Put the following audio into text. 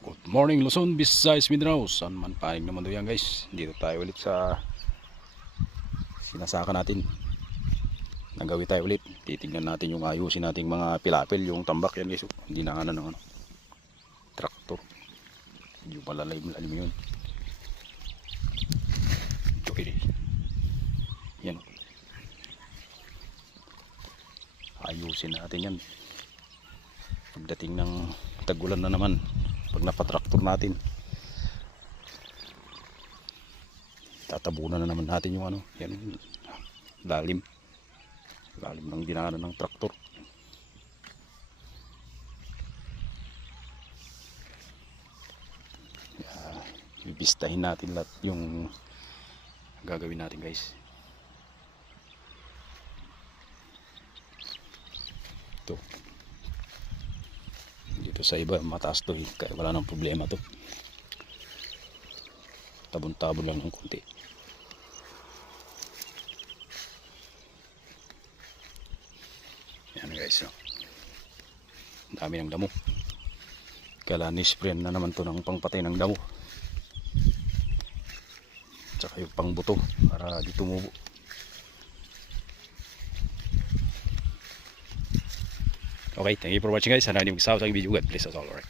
Good morning Luzon, Visayas, Mindanao. Saan man panig naman doon yan guys. Dito tayo ulit sa sinasaka natin. Nagawi tayo ulit. Titignan natin yung ayusin nating mga pilapil. Yung tambak yan guys. Hindi na ng traktor. Yung malalim yun. Okay. Yan. Ayusin natin yan. Pagdating ng tagulan na naman. Pag napatraktor natin, tatabunan na naman natin yung yan, lalim ng dinaanan ng traktor. Ibistahin natin lahat yung gagawin natin guys. Ito dito sa iba mataas to kaya wala nang problema to, tabon-tabon lang ng konti. Yan guys, dami ng damo, kailangan ni-spray na naman to ng pangpatay ng damo tsaka yung pangbuto para di tumubo. Okay, thank you for watching guys. Sana hindi magsasawa sa video. God bless us all. Alright.